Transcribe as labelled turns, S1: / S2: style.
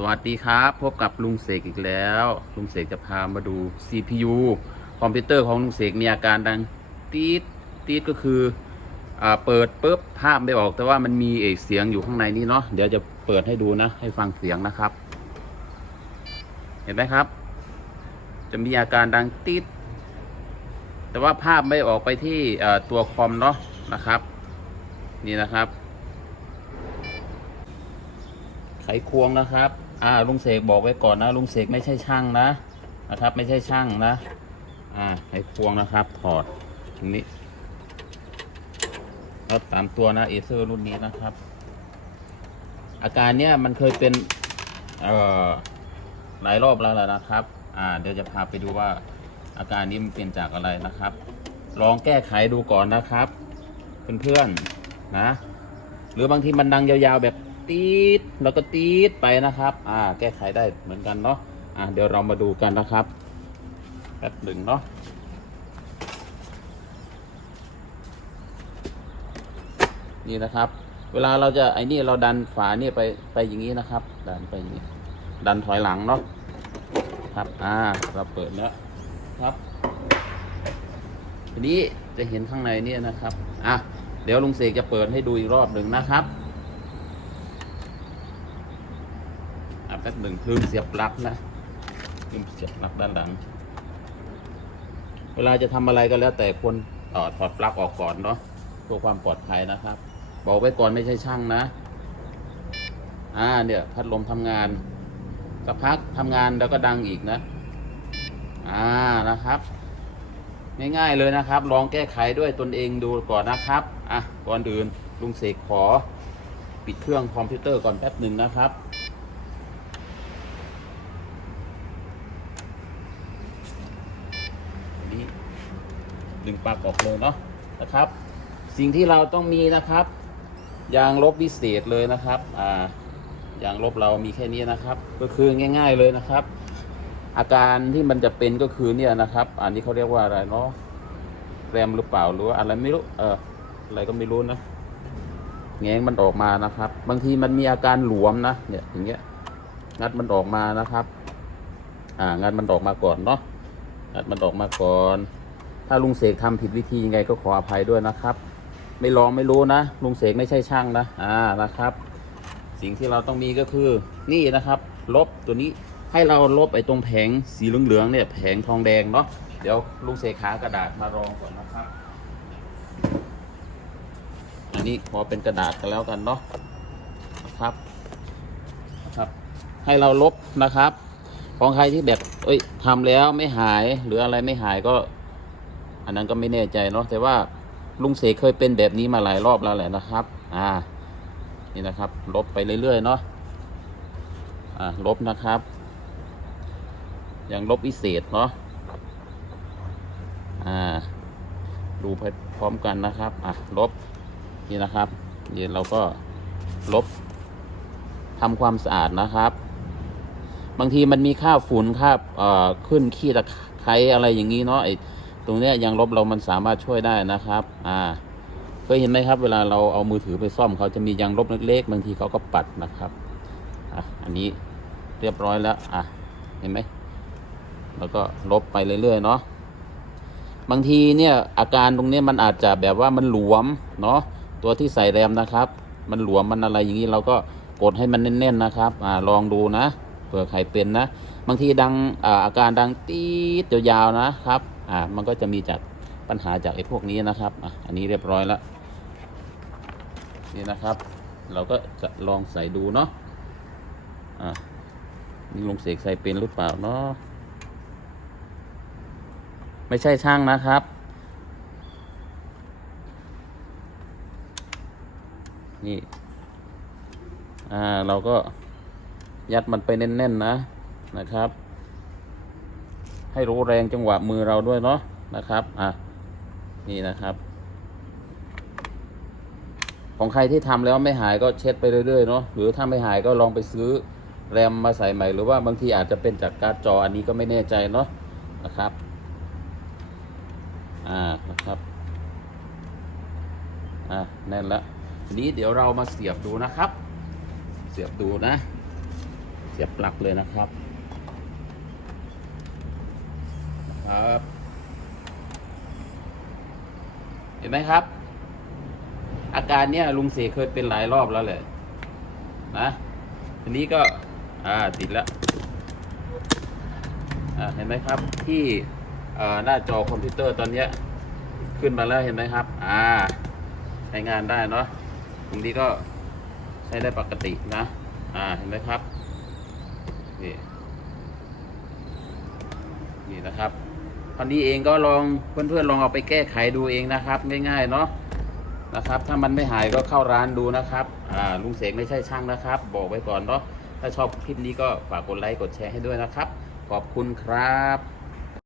S1: สวัสดีครับ พบกับลุงเสกอีกแล้ว ลุงเสกจะพามาดู CPU คอมพิวเตอร์ของลุงเสกมีอาการดังตีดตีดก็คืออเปิดปุ๊บภาพไม่ออกแต่ว่ามันมีเอกเสียงอยู่ข้างในนี้เนาะเดี๋ยวจะเปิดให้ดูนะ ให้ฟังเสียงนะครับ เห็นไหมครับ จะมีอาการดังตีดแต่ว่าภาพไม่ออกไปที่ตัวคอมเนาะนะครับ นี่นะครับไขควงนะครับ อ่าลุงเสกบอกไว้ก่อนนะลุงเสกไม่ใช่ช่างนะนะครับ ไม่ใช่ช่างนะ อ่าไขควงนะครับ ถอดตรงนี้แล้วตามตัวนะเอเซอร์รุ่นนี้นะครับ อาการเนี้ยมันเคยเป็น เอ่อหลายรอบแล้วแหละนะครับ อ่า เดี๋ยวจะพาไปดูว่าอาการนี้มันเป็นจากอะไรนะครับ ลองแก้ไขดูก่อนนะครับ เพื่อนๆนะ หรือบางทีมันดังยาวๆแบบ ตีดแล้วก็ตีดไปนะครับ อ่า แก้ไขได้เหมือนกันเนาะ อ่า เดี๋ยวเรามาดูกันนะครับ แป๊บหนึ่งเนาะนี่นะครับ เวลาเราจะไอ้นี่เราดันฝาเนี่ยไปไปอย่างนี้นะครับ ดันไปอย่างนี้ ดันถอยหลังเนาะ ครับ อ่า เราเปิดแล้วครับ ทีนี้จะเห็นข้างในเนี่ยนะครับ อะ เดี๋ยวลุงเสกจะเปิดให้ดูอีกรอบหนึ่งนะครับ อะแป๊บหนึ่งลืมเสียบปลั๊กนะลืมเสียบปลั๊กด้านหลัง เวลาจะทำอะไรก็แล้วแต่คนต่อถอดปลั๊กออกก่อนเนาะเพื่อความปลอดภัยนะครับ บอกไว้ก่อนไม่ใช่ช่างนะ อ่าเนี่ย พัดลมทำงานสักพักทำงานแล้วก็ดังอีกนะ อ่านะครับง่ายๆเลยนะครับ ลองแก้ไขด้วยตนเองดูก่อนนะครับ อะ ก่อนอื่นลุงเสกขอ ปิดเครื่องคอมพิวเตอร์ก่อนแป๊บหนึ่งนะครับ นี้ ดึงปลั๊กออกเลยเนาะนะครับ สิ่งที่เราต้องมีนะครับ ยางลบพิเศษเลยนะครับอ่ายางลบเรามีแค่นี้นะครับ ก็คือง่าย ๆเลยนะครับ อาการที่มันจะเป็นก็คือเนี่ยนะครับ อันนี้เขาเรียกว่าอะไรเนาะแรมหรือเปล่าหรือว่าอะไรไม่รู้เอออะไรก็ไม่รู้นะแง้งมันออกมานะครับ บางทีมันมีอาการหลวมนะเนี่ยอย่างเงี้ยงัดมันออกมานะครับ อ่างัดมันออกมาก่อนเนาะงัดมันออกมาก่อน ถ้าลุงเสกทำผิดวิธียังไงก็ขออภัยด้วยนะครับ ไม่ลองไม่รู้นะลุงเสกไม่ใช่ช่างนะอ่านะครับ สิ่งที่เราต้องมีก็คือนี่นะครับ ลบตัวนี้ให้เราลบไอ้ตรงแผงสีเหลืองๆเนี่ยแผงทองแดงเนาะเดี๋ยวลุงเสกหากระดาษมารองก่อนนะครับ อันนี้พอเป็นกระดาษกันแล้วกันเนาะนะครับนะครับ ให้เราลบนะครับ ของใครที่แบบเอ้ยทำแล้วไม่หายหรืออะไรไม่หายก็ อันนั้นก็ไม่แน่ใจเนาะแต่ว่าลุงเสกเคยเป็นแบบนี้มาหลายรอบแล้วแหละนะครับ อ่า นี่นะครับ ลบไปเรื่อยๆเนาะ อ่า ลบนะครับ อย่างลบพิเศษเนาะ อ่า ดูไปพร้อมกันนะครับ อะ ลบ นี่นะครับเดี๋ยวเราก็ลบทำความสะอาดนะครับ บางทีมันมีค่าฝุ่นค่าเอ่อ ขึ้นขี้ตะไคร้อะไรอย่างนี้เนาะไอ ตรงเนี้ยยางลบเรามันสามารถช่วยได้นะครับ อ่าเคยเห็นไหมครับ เวลาเราเอามือถือไปซ่อมเขาจะมียางลบเล็กๆบางทีเขาก็ปัดนะครับอะอันนี้เรียบร้อยแล้วอะเห็นไหมแล้วก็ลบไปเรื่อยๆเนาะบางทีเนี่ยอาการตรงนี้มันอาจจะแบบว่ามันหลวมเนาะตัวที่ใส่แรมนะครับ มันหลวมมันอะไรอย่างนี้เราก็กดให้มันแน่นๆนะครับอ่าลองดูนะเผื่อใครเป็นนะ บางทีดังอาอาการดังตีดยาวๆนะครับ อ่ามันก็จะมีจากปัญหาจากไอ้พวกนี้นะครับอะอันนี้เรียบร้อยแล้วนี่นะครับ เราก็จะลองใส่ดูเนาะอ่านี่ลงเสกใส่เป็นหรือเปล่าเนาะไม่ใช่ช่างนะครับ นี่อ่าเราก็ยัดมันไปแน่นๆนะนะครับ ให้รู้แรงจังหวะมือเราด้วยเนาะนะครับอะนี่นะครับ ของใครที่ทำแล้วไม่หายก็เช็ดไปเรื่อยๆเนาะหรือถ้าไม่หายก็ลองไปซื้อแรมมาใส่ใหม่ หรือว่าบางทีอาจจะเป็นจากการ์ดจออันนี้ก็ไม่แน่ใจเนาะนะครับอ่านะครับอ่าแน่นละทีนี้เดี๋ยวเรามาเสียบดูนะครับ เสียบดูนะ เสียบปลั๊กเลยนะครับ ครับ เห็นไหมครับ อาการเนี้ยลุงเสกเคยเป็นหลายรอบแล้วแหละนะทีนี้ก็อ่าติดแล้วเห็นไหมครับที่หน้าจอคอมพิวเตอร์ตอนเนี้ยขึ้นมาแล้วเห็นไหมครับ อ่า ใช้งานได้เนาะตรงนี้ก็ใช้ได้ปกตินะ อ่าเห็นไหมครับ นี่ นี่นะครับ ตอนนี้เองก็ลองเพื่อนๆลองเอาไปแก้ไขดูเองนะครับ ง่ายๆเนาะนะครับ ถ้ามันไม่หายก็เข้าร้านดูนะครับอ่าลุงเสกไม่ใช่ช่างนะครับ บอกไว้ก่อนเนาะถ้าชอบคลิปนี้ก็ฝากกดไลค์กดแชร์ให้ด้วยนะครับ ขอบคุณครับ